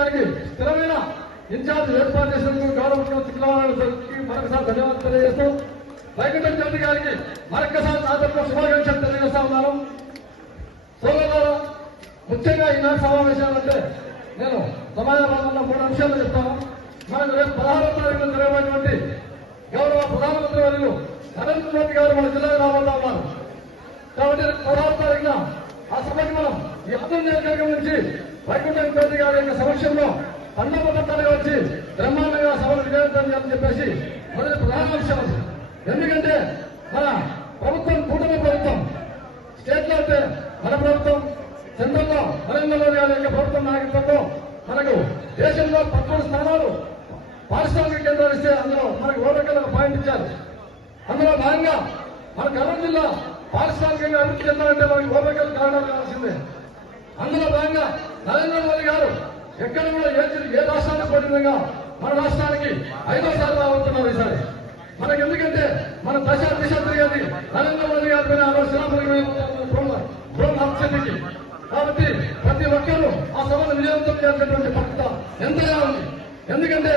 నియోజకవర్గానికి స్థిరమైన ఇన్ఛార్జ్ ఏర్పాటు చేసినందుకు గౌరవ ముఖ్యమంత్రి చంద్రబాబు మరొకసారి ధన్యవాదాలు తెలియజేస్తూ వైకుంఠం జ్యోతి గారికి మరొకసారి నా తరఫున శుభాకాంక్షలు తెలియజేస్తా ఉన్నాను. సోదరులారా, ముఖ్యంగా ఈనాడు సమావేశాలంటే నేను సమాజంలో 3 అంశాలు చెప్తాను. మనకు రేపు 16వ తారీఖున జరగబోయేటువంటి గౌరవ ప్రధానమంత్రి వర్యులు నరేంద్ర మోదీ గారు మన జిల్లాకు రాబోతా ఉన్నారు. కాబట్టి 16వ తారీఖున ఆ సభకి మనం ఈ ఆంధ్ర నియోజకవర్గం నుంచి వైకుంఠం జ్యోతి గారి యొక్క సమక్షంలో పండపట్టాలుగా వచ్చి బ్రహ్మాండంగా సభను విజయవంతం చేయాలని చెప్పేసి మొదటి ప్రధాన అంశం. ఎందుకంటే మన ప్రభుత్వం కూటమి ప్రభుత్వం, స్టేట్ లో అయితే మన ప్రభుత్వం, సెంట్రల్ లో నరేంద్ర మోదీ గారి యొక్క ప్రభుత్వం నాయకత్వంలో మనకు దేశంలో 13 స్థానాలు పారిశ్రామిక కేంద్రాలు ఇస్తే అందులో మనకు ఓటర్లకు పాయింట్ ఇచ్చారు. అందులో భాగంగా మన కర్నూలు జిల్లా పారిశ్రామికంగా అభివృద్ధి చెందాలంటే మనకి ఓటర్లకు కారణాలు కావాల్సిందే. అందులో భాగంగా నరేంద్ర మోదీ గారు ఎక్కడ కూడా ఏ రాష్ట్రానికి పోటీగా మన రాష్ట్రానికి 5వ రాబోతున్నారు ఈసారి. మనకి ఎందుకంటే మన దశ తిరిగేది నరేంద్ర మోదీ గారి పైన శిలాఫలకి. కాబట్టి ప్రతి ఒక్కరూ ఆ సభను విజయవంతం చేసినటువంటి పద్ధత ఎంతగా ఉంది. ఎందుకంటే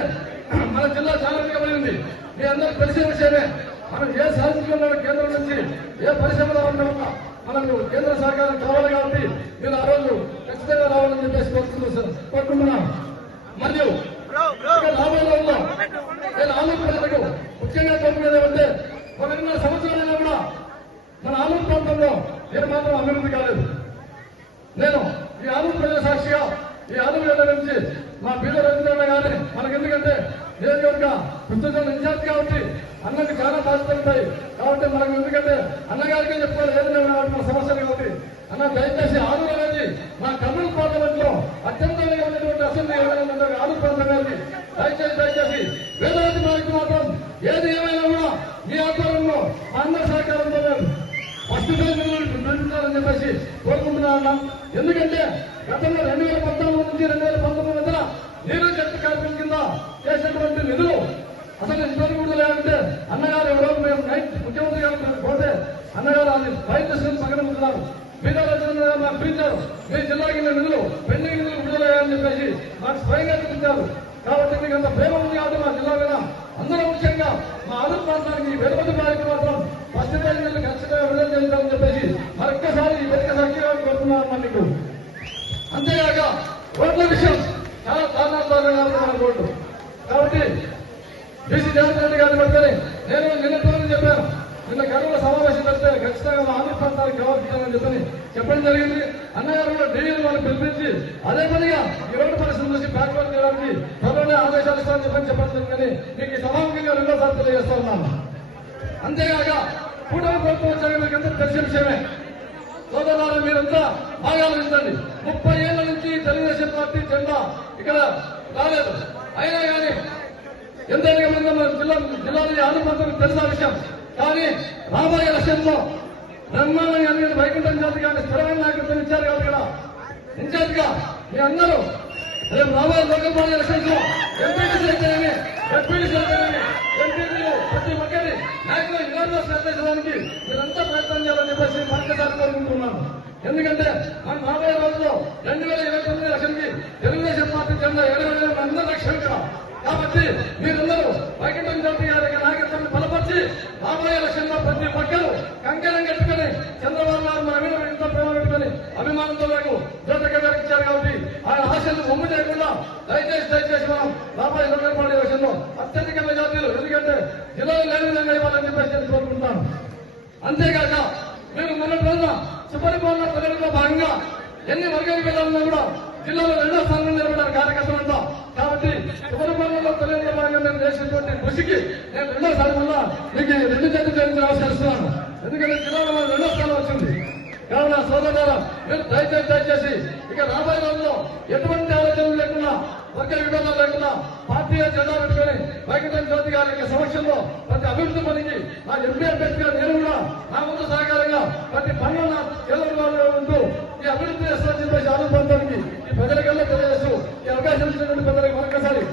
మన జిల్లా చాలా వెనుకబడింది. మీ అందరూ తెలిసే విషయమే. మనం ఏ సాధించుకున్న కేంద్రం నుంచి ఏ పరిశ్రమ రావాలన్నా మనకు కేంద్ర సహకారం కావాలి. కాబట్టి మీరు ఆ రోజు ఖచ్చితంగా రావాలని చెప్పేసి కోరుకుంటున్నాను. మరియు రాబోయే రోజుల్లో నేను ఆలూరు ప్రజలకు ముఖ్యంగా కోరుకునేది ఏమంటే, ఒక 2 సంవత్సరాలైనా కూడా మన ఆలూరు ప్రాంతంలో నేను మాత్రం అభివృద్ధి కాలేదు. నేను ఈ ఆలూరు ప్రజల సాక్షిగా ఈ ఆలూరు జిల్లా నుంచి మా బీద రవీంద్రన్న గారిని మనకు ఎందుకంటే నియోజకవర్గ పుస్తకం ఇన్ఛార్జ్ కాబట్టి అన్నకి చాలా బాధ్యతలు ఉంటాయి. కాబట్టి మనకు ఎందుకంటే అన్నగారికే చెప్పుకోవాలి ఏదైనా మన సమస్యలు కాబట్టి అన్న దయచేసి ఆలూరు అనేది మా కర్నూలు పార్లమెంట్ లో అత్యంత ఉన్నటువంటి అసెంబ్లీ ఆలూరు ప్రాంతం గారికి దయచేసి వేదవతి నాయకు మాత్రం ఏది ఏమైనా కూడా మీ ఆధ్వర్యంలో మా అందరి సహకారంతో ఫస్ట్ నిర్మించాలని చెప్పేసి కోరుకుంటున్నాను. ఎందుకంటే గతంలో 2014 నుంచి 2019 మధ్యన నీరు చెట్టు కార్యక్రమం కింద చేసినటువంటి నిధులు అసలు ఇంతవరకు కూడా లేదంటే అన్నగారు ఎవరో మేము ముఖ్యమంత్రి గారు పోతే అన్నగారు అది బయట పక్కన ఉంటున్నారు. బీదాలు మాకు పిలిచారు, మీ జిల్లాకి నిధులు పెండింగ్ నిధులు విడుదలయ్యాయని చెప్పేసి మాకు స్వయంగా చూపించారు. కాబట్టి మీకు అంత ప్రేమ ఉంది కాబట్టి మా జిల్లా మీద అందరూ ముఖ్యంగా మా ఆలూరు ప్రాంతానికి వెలుపతి ప్రాంతానికి మాత్రం ఫస్ట్ నిధులు ఖచ్చితంగా విడుదల చేస్తామని చెప్పేసి మరొక్కసారి ఈ వేదిక సఖ్యంగా కోరుతున్నాను మీకు. అంతేగాక రోడ్ల విషయం చాలా దారుణాలు మన రోడ్లు. కాబట్టి బీసీ జగన్ రెడ్డి గారిని పట్టుకొని నేను నిన్న చెప్పాను, నిన్న కర్నూలు సమావేశం పెడితే ఖచ్చితంగా మా ఆంధ్ర ప్రాంతానికి కావాల్సిందని చెప్పడం జరిగింది. అన్నగారు కూడా డీఎల్ వాళ్ళని పిలిపించి అదే పనిగా ఈ రోడ్డు పరిస్థితి చూసి బ్యాక్వర్డ్ చేయడానికి త్వరలోనే ఆదేశాలు ఇస్తామని చెప్పడం జరిగిందని మీకు ఈ సమావేశంగా 2వ తెలియజేస్తా ఉన్నాను. అంతేగాక కూటమి ప్రభుత్వం వచ్చాక మీకు అందరూ తెలిసిన విషయమే. సోదరులారా, మీరంతా బాగా ఆలోచించండి. 30 ఏళ్ల నుంచి తెలుగుదేశం పార్టీ జెండా ఇక్కడ రాలేదు. అయినా కానీ ఎంతైనా జిల్లాలో ఆంధ్రప్రదేశ్ తెలిసిన విషయం. కానీ రాబోయే ఎలక్షన్లో బ్రహ్మాండంగా అనేది వైకుంఠం జ్యోతి గారిని స్థిరమైన నాయకత్వం ఇచ్చారు కాబట్టి ఇక్కడ ఇన్ఛార్జ్ గా మీ అందరూ రేపు రాబోయే లోకల్ బాడీ ఎలక్షన్స్ లో ఎంపీటీసీ అయితేనేమి, ఎంపీటీసీ అయితేనేమి, ఎంపీలు ప్రతి ఒక్కరి నాయకులు యునానిమస్ నిర్ణయించడానికి మీరంతా ప్రయత్నం చేయాలని చెప్పేసి మరొకసారి కోరుకుంటున్నాను. ఎందుకంటే మనం రాబోయే రోజుల్లో 2029 ఎలక్షన్కి తెలుగుదేశం పార్టీ జెండా 70,000 అందరూ లక్ష్యం కదా. కాబట్టి మీరందరూ వైకుంఠం జ్యోతి గారి నాయకత్వాన్ని బలపరిచి రాబోయే ఎలక్షన్లో ప్రతి ఒక్కరూ కంకణం కట్టుకుని చంద్రబాబు గారు మన మీద ఎంతో ప్రేమ పెట్టుకుని అభిమానంతో నాకు జ్యోతిగా ఇచ్చారు. కాబట్టి ఆయన ఆశలు ఒమ్ము చేయకుండా దయచేసి మనం రాబోయే లోకల్ బాడీ ఎలక్షన్లో అత్యధిక మెజార్టీలు ఎందుకంటే జిల్లాలో లేని విధంగా ఇవ్వాలని చెప్పేసి నేను కోరుకుంటున్నాను. అంతేకాక మీరు మొన్నటి రోజున సుపరిపాలన ప్రజల్లో భాగంగా ఎన్ని వర్గానికి వెళ్ళాలన్నా కూడా జిల్లాలో 2వ స్థానంలో నిలబడ్డారు కార్యకర్తలంతా. కాబట్టి సుపరిపాలనలో తొలగిన భాగంగా నేను చేసినటువంటి కృషికి నేను 2వ స్థానం వల్ల మీకు 2 చేతులు చేయాలని ఆశిస్తున్నాను. ఎందుకంటే జిల్లాలో 2వ స్థానం వచ్చింది. కావున సోదరులారా, మీరు దయచేసి ఇక రాబోయే రోజుల్లో ఎటువంటి ఆలోచనలు లేకుండా, వర్గ విభేదాలు లేకుండా పార్టీ జెండా పెట్టుకుని వైకుంఠం జ్యోతి గారి యొక్క సమక్షంలో ప్రతి అభివృద్ధి పనికి నా ఎంపీ అభ్యర్థిగా నేను కూడా నా ముందు సహకారంగా ప్రతి పనులు నా కేంద్రంలో ఉంటూ ఈ అభివృద్ధి చేస్తానని చెప్పేసి ఆలోచించడానికి ఈ ప్రజలకల్లా తెలియజేస్తూ ఈ అవకాశం ఇచ్చినటువంటి ప్రజలకు మరొకసారి